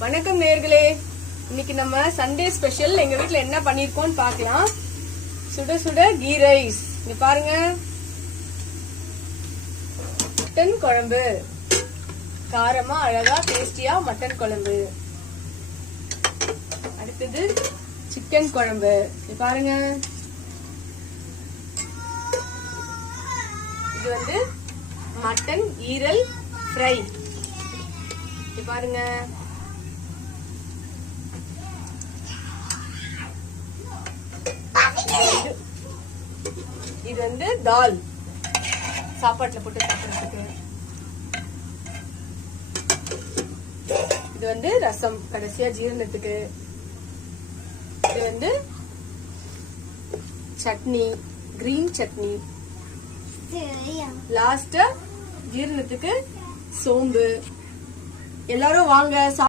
வணக்கம் நேயர்களே, இன்னைக்கு நம்ம சண்டே ஸ்பெஷல் எங்க வீட்ல என்ன பண்ணிருக்கோம் பார்க்கலாம். சுட சுட கீ ரைஸ். இங்க பாருங்க, மட்டன் குழம்பு, காரமா அழகா டேஸ்டியா மட்டன் குழம்பு. அடுத்தது சிக்கன் குழம்பு. இங்க பாருங்க, இது வந்து மட்டன் ஈரல் ஃப்ரை. இங்க பாருங்க, இது வந்து தால், சாப்பாட்டுல போட்டு சாப்பிடுறதுக்கு. இது வந்து ரசம், கடைசியா ஜீரணத்துக்கு. இது வந்து சட்னி, கிரீன் சட்னி. லாஸ்டா ஜீரணத்துக்கு சோம்பு. எல்லாரும் வாங்க.